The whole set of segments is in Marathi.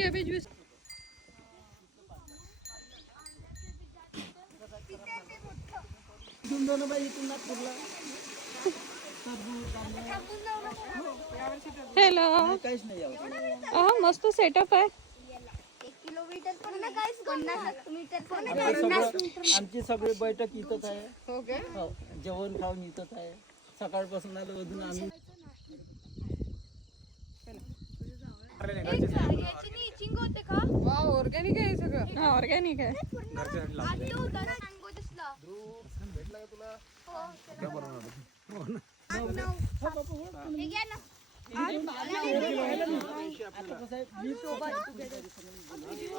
Cabbage hello. मस्त सेटअप आहे. आमची सगळी बैठक इथंच आहे. हो, जेवण खाऊन इथंच आहे. सकाळपासून आलो अजून आम्ही ऑर्गॅनिक आहे सगळं. हा ऑर्गॅनिक आहे.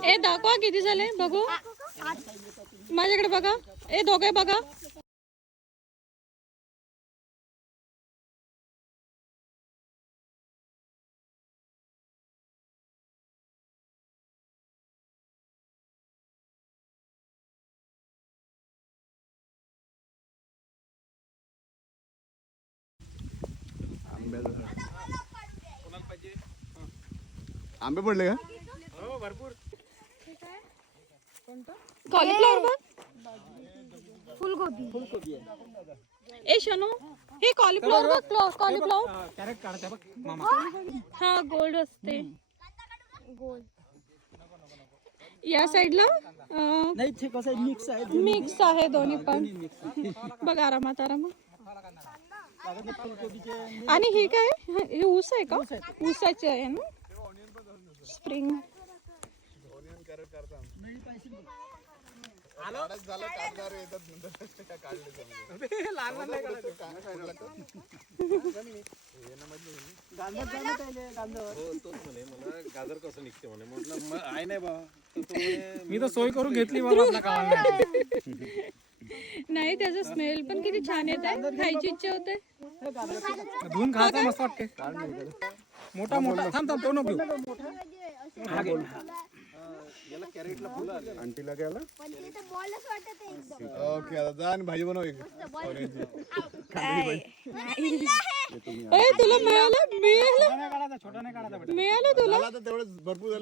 ए दाखवा किती झाले बघू. माझ्याकडे बघा. ए दोघे बघा. आंबे पडले का? हो भरपूर. कॉलीफ्लॉवर बघ. फुलकोबी आहे. ए शनू हे कॉलीफ्लॉवर बघ. कॉलीफ्लॉवर कॅरेट काढते बघ मामा. हा गोल्ड असते. या साईडला नाही ते कसं आहे मिक्स आहे. मिक्स आहे दोन्ही पण. बघ आरामात फुलकोबीचे आणि हे काय हे ऊस आहे का? ऊसाचे आहे ना. स्प्रिंग गाजर कसं निघते म्हणे म्हटलं आहे नाही बा. मी तर सोय करून घेतली बाबा. नाही त्याचा स्मेल पण किती छान येत आहे. खायची इच्छा होते. धुवून खायचा मस्त वाटते. मोठा मोठा थांब तो नको आंटीला घ्यायला ओके. आता जा आणि भाजी बनव. तुला मिळालं छोटा नाही काढायचा मिळालं तुला. तेवढं भरपूर